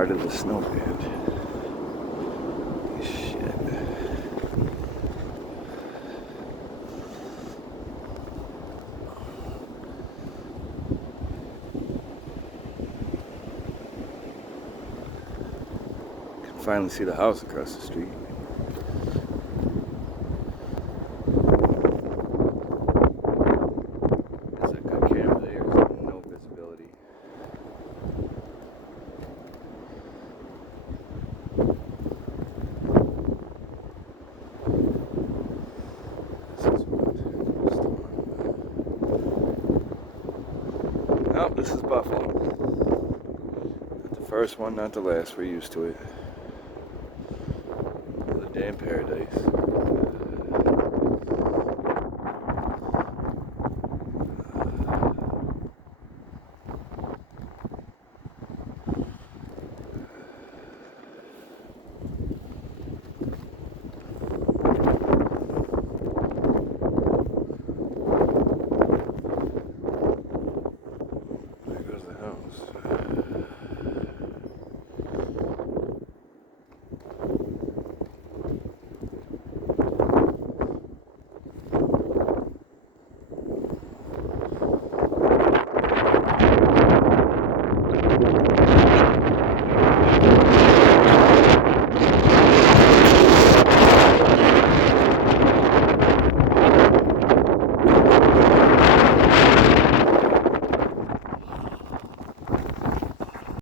part of the snow band. Shit. Can finally see the house across the street. There's a good camera there, no visibility. Oh, this is Buffalo. Not the first one, not the last. We're used to it. Another damn paradise.